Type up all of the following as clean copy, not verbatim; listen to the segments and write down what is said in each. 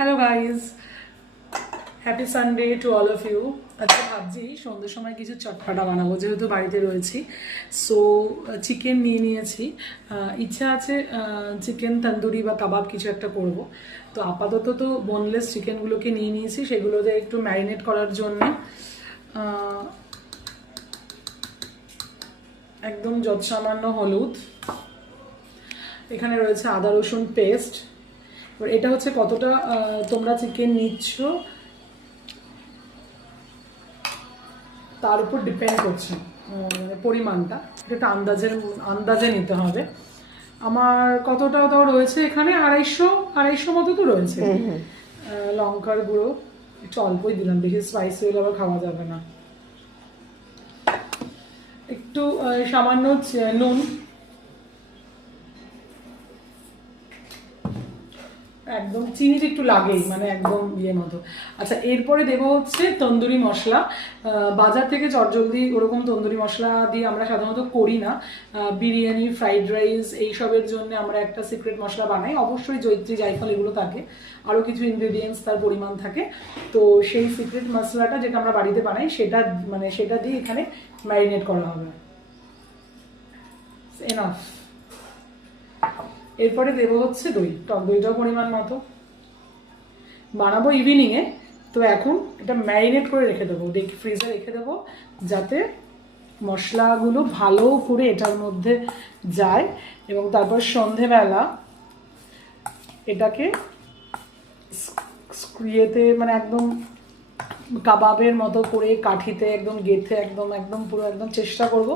Hello guys, happy Sunday to all of you. আজকে ভাবছি সন্ধ্যের সময় কিছু চটপাটা বানাবো, যেহেতু বাড়িতে রয়েছি। সো চিকেন নিয়ে নিয়েছি, ইচ্ছা আছে চিকেন তন্দুরি বা কাবাব কিছু একটা করব। তো আপাতত তো বোনলেস চিকেনগুলোকে নিয়ে নিয়েছি, সেগুলোতে একটু ম্যারিনেট করার জন্য একদম যৎসামান্য হলুদ, এখানে রয়েছে আদা রসুন পেস্ট। এবার এটা হচ্ছে কতটা তোমরা চিকেন নিচ্ছ তার উপর ডিপেন্ড করছে, মানে পরিমাণটা এটা আন্দাজে নিতে হবে। আমার কতটা তাও রয়েছে এখানে, আড়াইশো মতো তো রয়েছে। লঙ্কার গুঁড়ো একটু অল্পই দিলাম, বেশি স্পাইসি হলে আবার খাওয়া যাবে না। একটু সামান্য নুন, একদম চিনিটা একটু লাগেই, মানে একদম ইয়ে মতো। আচ্ছা, এরপরে দেবো হচ্ছে তন্দুরি মশলা। বাজার থেকে চটজলদি ওরকম তন্দুরি মশলা দিয়ে আমরা সাধারণত করি না। বিরিয়ানি, ফ্রাইড রাইস এইসবের জন্য আমরা একটা সিক্রেট মশলা বানাই, অবশ্যই জয়িত্রী, জায়ফল এগুলো থাকে, আরও কিছু ইনগ্রেডিয়েন্টস তার পরিমাণ থাকে। তো সেই সিক্রেট মশলাটা যেটা আমরা বাড়িতে বানাই সেটা দিয়ে এখানে ম্যারিনেট করা হবে। এনাফ। এরপরে দেবো হচ্ছে দই, টক দইটাও পরিমাণ মতো। বানাবো ইভিনিংয়ে, তো এখন এটা ম্যারিনেট করে রেখে দেবো, ফ্রিজে রেখে দেবো, যাতে মশলাগুলো ভালো করে এটার মধ্যে যায়। এবং তারপর সন্ধেবেলা এটাকে ইয়েতে, মানে একদম কাবাবের মতো করে কাঠিতে একদম গেঁথে একদম পুরো একদম চেষ্টা করব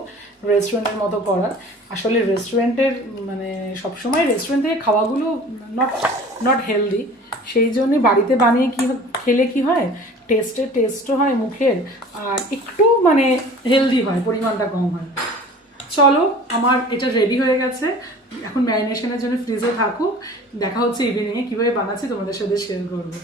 রেস্টুরেন্টের মতো করার। আসলে রেস্টুরেন্টের মানে সবসময় রেস্টুরেন্ট থেকে খাওয়াগুলো নট হেলদি, সেই জন্যে বাড়িতে বানিয়ে খেলে কি হয়, টেস্টও হয় মুখের, আর একটু মানে হেলদি হয়, পরিমাণটা কম হয়। চলো, আমার এটা রেডি হয়ে গেছে, এখন ম্যারিনেশনের জন্য ফ্রিজে থাকুক। দেখা হচ্ছে ইভিনিংয়ে কীভাবে বানাচ্ছি তোমাদের সাথে শেয়ার করবো।